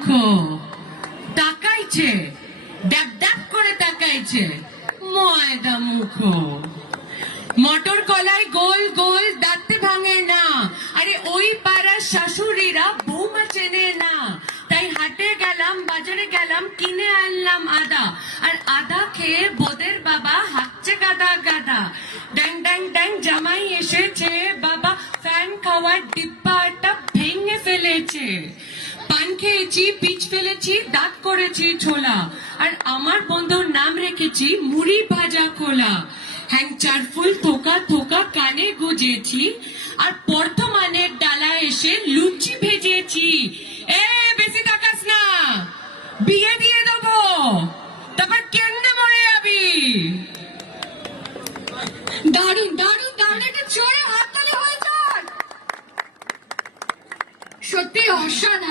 মুখো তাকাইছে, ডাক ডাক করে তাকাইছে, ময়দা মুখো। মটর কলাই গোল গোল দাঁতে ভাঙে না, আরে ওই পাড়ার শাশুড়িরা বৌমা চেনে না। তাই হাটে গেলাম, বাজারে গেলাম, কিনে আনলাম আদা, আর আদা খেয়ে বোদের বাবা হাঁকছে গাদা গাদা। ড্যাং ড্যাং ড্যাং জামাই এসেছে, বাবা ফ্যান খাওয়ার ডিব্বাটা ভেঙে ফেলেছে। পান খেয়েছি, পিচ ফেলেছি, দাঁত করেছি ছোলা, আর আমার বন্ধুর নাম রেখেছি মুড়ি ভাজা খোলা। হ্যাংচার ফুল থোকা থোকা কানে গুজেছি, আর বর্ধমানের ডালা এসে লুচি ভেজেছি। এ বেশি তাকাস না, বিয়ে দিয়ে দেবো, তারপর কেমনে মরে যাবি। দারুণ দারুণ দারুণ, একটা চড়ে হাততালি হয়ে যাক। সত্যি অসাধারণ।